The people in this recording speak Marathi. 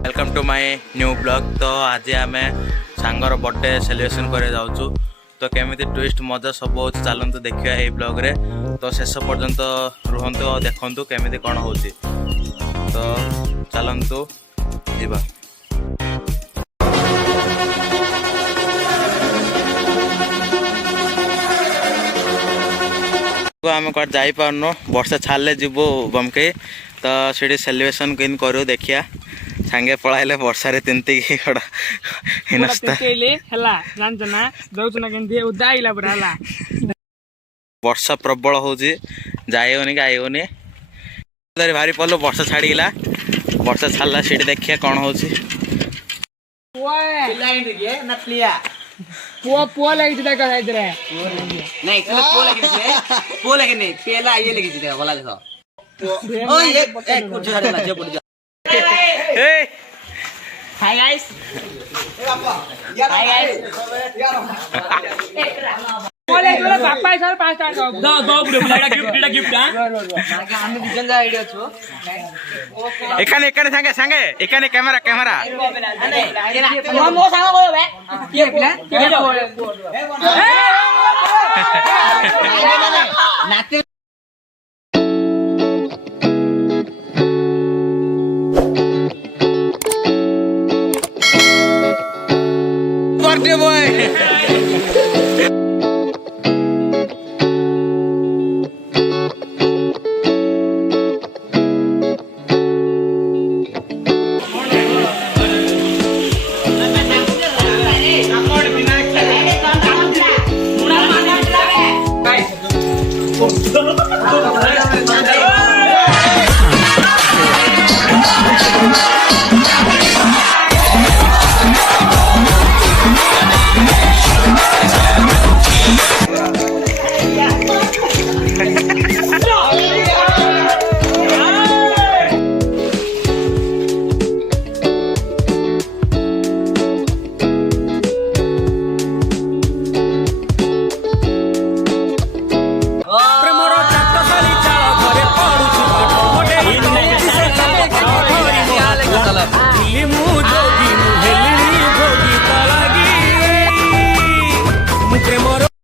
Welcome to my new blog. तो आज आम सांगर बर्थडे सेलिब्रेशन कर जाऊँ तो केमी ट्विस्ट मजा सब हो चलतु देखिए ये ब्लॉग रे। तो शेष पर्यंत रुहतु और देखु केमी कौन हो। तो चलतु जीवा। आम कौन जापारन वर्षा छाड़े जीवु बमके तो सीढ़ी सेलिब्रेशन किन करूँ देखिया सांगे पढ़ाइले वर्षा रे तिंती की खड़ा हिनस्ता हला जानछ ना जाउछ ना केंती उदाइला पुरा हला वर्षा प्रबल होजी जाइयोनी गाइयोनी धरी भारी पल्लो वर्षा छाड़ीला वर्षा छाड़ला सीढ़ी देखिया कौन होची। ओए पिला इंडिया ना प्लिया पुआ लगी था का इधर है नहीं कल पुआ लगी नहीं पेला ये लगी थी बोला देखो ओ ये कुछ झाड़े ना जे पड़ जा ए हाय गाइस हाय गाइस बोले बोले पापा सर 5 स्टार दो दो बुढ़ा गिफ्ट हां हम विजन जा आईडिया छो एकाने एकाने सांगे सांगे एकाने कैमरा मो सांग बोल बे ये पिला नाते बर्थडे बॉय